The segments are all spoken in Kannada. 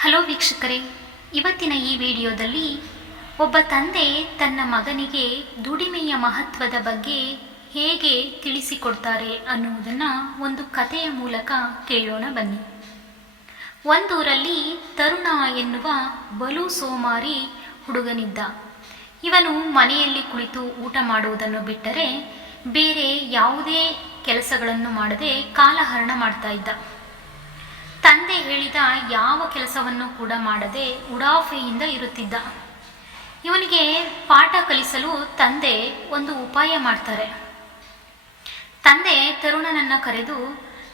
ಹಲೋ ವೀಕ್ಷಕರೇ, ಇವತ್ತಿನ ಈ ವಿಡಿಯೋದಲ್ಲಿ ಒಬ್ಬ ತಂದೆ ತನ್ನ ಮಗನಿಗೆ ದುಡಿಮೆಯ ಮಹತ್ವದ ಬಗ್ಗೆ ಹೇಗೆ ತಿಳಿಸಿಕೊಡ್ತಾರೆ ಅನ್ನುವುದನ್ನು ಒಂದು ಕಥೆಯ ಮೂಲಕ ಕೇಳೋಣ ಬನ್ನಿ. ಒಂದೂರಲ್ಲಿ ತರುಣ ಎನ್ನುವ ಬಲು ಸೋಮಾರಿ ಹುಡುಗನಿದ್ದ. ಇವನು ಮನೆಯಲ್ಲಿ ಕುಳಿತು ಊಟ ಮಾಡುವುದನ್ನು ಬಿಟ್ಟರೆ ಬೇರೆ ಯಾವುದೇ ಕೆಲಸಗಳನ್ನು ಮಾಡದೆ ಕಾಲಹರಣ ಮಾಡ್ತಾ ಇದ್ದ. ತಂದೆ ಹೇಳಿದ ಯಾವ ಕೆಲಸವನ್ನು ಕೂಡ ಮಾಡದೆ ಉಡಾಫೆಯಿಂದ ಇರುತ್ತಿದ್ದ. ಇವನಿಗೆ ಪಾಠ ಕಲಿಸಲು ತಂದೆ ಒಂದು ಉಪಾಯ ಮಾಡ್ತಾರೆ. ತಂದೆ ತರುಣನನ್ನು ಕರೆದು,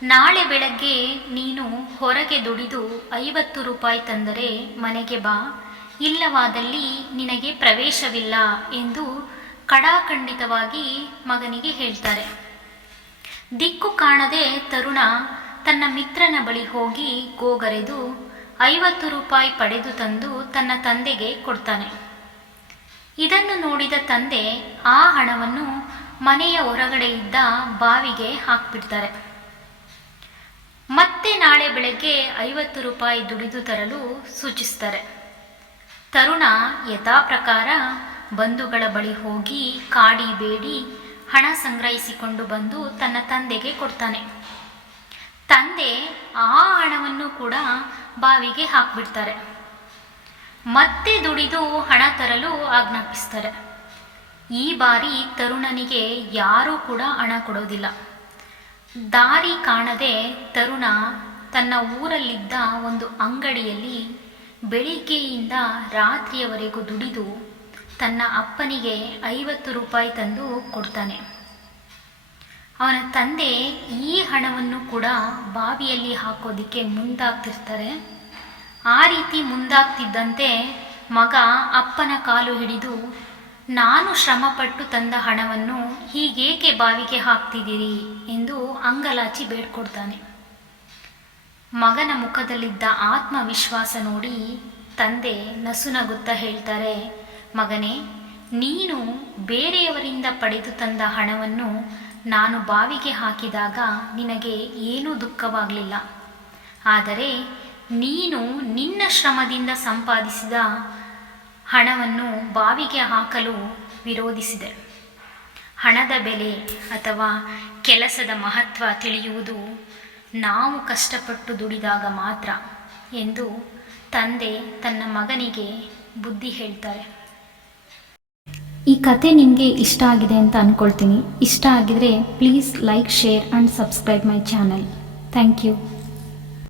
ನಾಳೆ ಬೆಳಗ್ಗೆ ನೀನು ಹೊರಗೆ ದುಡಿದು ಐವತ್ತು ರೂಪಾಯಿ ತಂದರೆ ಮನೆಗೆ ಬಾ. ಇಲ್ಲವಾದಲ್ಲಿ ನಿನಗೆ ಪ್ರವೇಶವಿಲ್ಲ ಎಂದು ಕಡಾಖಂಡಿತವಾಗಿ ಮಗನಿಗೆ ಹೇಳ್ತಾರೆ. ದಿಕ್ಕು ಕಾಣದೆ ತರುಣ ತನ್ನ ಮಿತ್ರನ ಬಳಿ ಹೋಗಿ ಗೋಗರೆದು ಐವತ್ತು ರೂಪಾಯಿ ಪಡೆದು ತಂದು ತನ್ನ ತಂದೆಗೆ ಕೊಡ್ತಾನೆ. ಇದನ್ನು ನೋಡಿದ ತಂದೆ ಆ ಹಣವನ್ನು ಮನೆಯ ಹೊರಗಡೆ ಇದ್ದ ಬಾವಿಗೆ ಹಾಕ್ಬಿಡ್ತಾರೆ. ಮತ್ತೆ ನಾಳೆ ಬೆಳಗ್ಗೆ ಐವತ್ತು ರೂಪಾಯಿ ದುಡಿದು ತರಲು ಸೂಚಿಸ್ತಾರೆ. ತರುಣ ಯಥಾ ಪ್ರಕಾರ ಬಂಧುಗಳ ಬಳಿ ಹೋಗಿ ಕಾಡಿ ಬೇಡಿ ಹಣ ಸಂಗ್ರಹಿಸಿಕೊಂಡು ಬಂದು ತನ್ನ ತಂದೆಗೆ ಕೊಡ್ತಾನೆ. ಕೂಡ ಬಾವಿಗೆ ಹಾಕ್ಬಿಡ್ತಾರೆ. ಮತ್ತೆ ದುಡಿದು ಹಣ ತರಲು ಆಜ್ಞಾಪಿಸ್ತಾರೆ. ಈ ಬಾರಿ ತರುಣನಿಗೆ ಯಾರೂ ಕೂಡ ಹಣ ಕೊಡೋದಿಲ್ಲ. ದಾರಿ ಕಾಣದೆ ತರುಣ ತನ್ನ ಊರಲ್ಲಿದ್ದ ಒಂದು ಅಂಗಡಿಯಲ್ಲಿ ಬೆಳಿಗ್ಗೆಯಿಂದ ರಾತ್ರಿಯವರೆಗೂ ದುಡಿದು ತನ್ನ ಅಪ್ಪನಿಗೆ ಐವತ್ತು ರೂಪಾಯಿ ತಂದು ಕೊಡ್ತಾನೆ. ಅವನ ತಂದೆ ಈ ಹಣವನ್ನು ಕೂಡ ಬಾವಿಯಲ್ಲಿ ಹಾಕೋದಿಕ್ಕೆ ಮುಂದಾಗ್ತಿರ್ತಾರೆ. ಆ ರೀತಿ ಮುಂದಾಗ್ತಿದ್ದಂತೆ ಮಗ ಅಪ್ಪನ ಕಾಲು ಹಿಡಿದು, ನಾನು ಶ್ರಮಪಟ್ಟು ತಂದ ಹಣವನ್ನು ಹೀಗೇಕೆ ಬಾವಿಗೆ ಹಾಕ್ತಿದ್ದೀರಿ? ಎಂದು ಅಂಗಲಾಚಿ ಬೇಡ್ಕೊಡ್ತಾನೆ. ಮಗನ ಮುಖದಲ್ಲಿದ್ದ ಆತ್ಮವಿಶ್ವಾಸ ನೋಡಿ ತಂದೆ ನಸುನಗುತ್ತಾ ಹೇಳ್ತಾರೆ, ಮಗನೇ, ನೀನು ಬೇರೆಯವರಿಂದ ಪಡೆದು ತಂದ ಹಣವನ್ನು ನಾನು ಬಾವಿಗೆ ಹಾಕಿದಾಗ ನಿನಗೆ ಏನೂ ದುಃಖವಾಗಲಿಲ್ಲ. ಆದರೆ ನೀನು ನಿನ್ನ ಶ್ರಮದಿಂದ ಸಂಪಾದಿಸಿದ ಹಣವನ್ನು ಬಾವಿಗೆ ಹಾಕಲು ವಿರೋಧಿಸಿದೆ. ಹಣದ ಬೆಲೆ ಅಥವಾ ಕೆಲಸದ ಮಹತ್ವ ತಿಳಿಯುವುದು ನಾವು ಕಷ್ಟಪಟ್ಟು ದುಡಿದಾಗ ಮಾತ್ರ ಎಂದು ತಂದೆ ತನ್ನ ಮಗನಿಗೆ ಬುದ್ಧಿ ಹೇಳ್ತಾರೆ. ಈ ಕತೆ ನಿಮಗೆ ಇಷ್ಟ ಆಗಿದೆ ಅಂತ ಅಂದ್ಕೊಳ್ತೀನಿ ಇಷ್ಟ ಆಗಿದರೆ please like share and subscribe my channel thank you